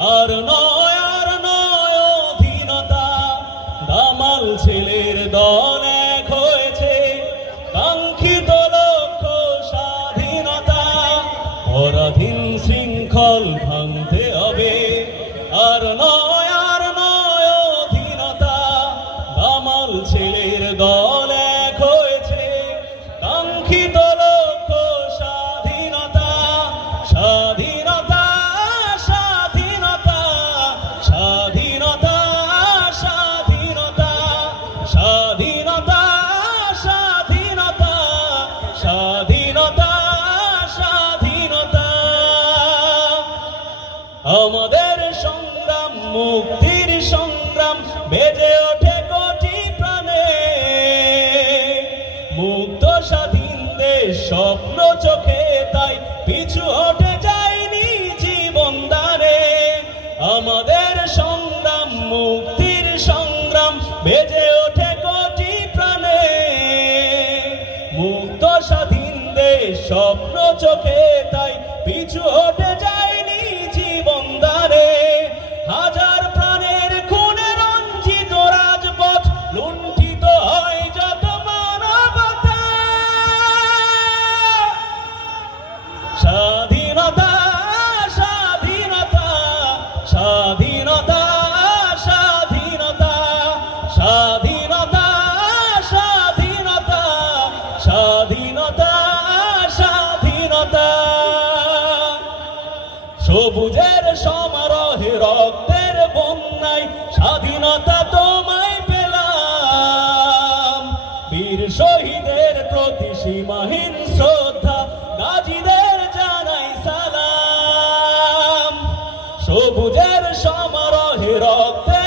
আর নয় অধীনতা, দামাল ছেলের দল এক হয়েছে, কাঙ্ক্ষিত লক্ষ্য স্বাধীনতা, পরাধীন শৃঙ্খল ভাঙতে হবে। আর নয় অধীনতা, দামাল ছেলের দল এক হয়েছে, কাঙ্ক্ষিত লক্ষ্য স্বাধীনতা, স্বাধীনতা, স্বাধীনতা, স্বাধীনতা, স্বাধীনতা, স্বাধীনতা, স্বাধীনতা, স্বাধীনতা, স্বাধীনতা। আমাদের সংগ্রাম, মুক্তির সংগ্রাম বেজে ওঠে কোটি প্রাণে, মুক্ত স্বাধীন দেশ স্বপ্ন চোখে, তাই পিছু হটে যায়নি জীবন দানে। আমাদের সংগ্রাম, মুক্তির সংগ্রাম বেজে ওঠে কোটি প্রাণে, মুক্ত স্বাধীন দেশ স্বপ্ন চোখে, তাই পিছু হটে যায়নি জীবন দানে। হাজার প্রাণের খুনে রঞ্জিত রাজপথ, লুণ্ঠিত হয় যত মানবতা। স্বাধীনতা, স্বাধীনতা, স্বাধীনতা, স্বাধীনতা, স্বাধীনতা, স্বাধীনতা, স্বাধীনতা, স্বাধীনতা। সবুজের সমারোহে রক্তের বন্যায় স্বাধীনতা তোমায় পেলাম, বীর শহীদের প্রতি সীমাহীন শ্রদ্ধা, গাজীদের জানাই সালাম। সবুজের সমারোহে রক্তের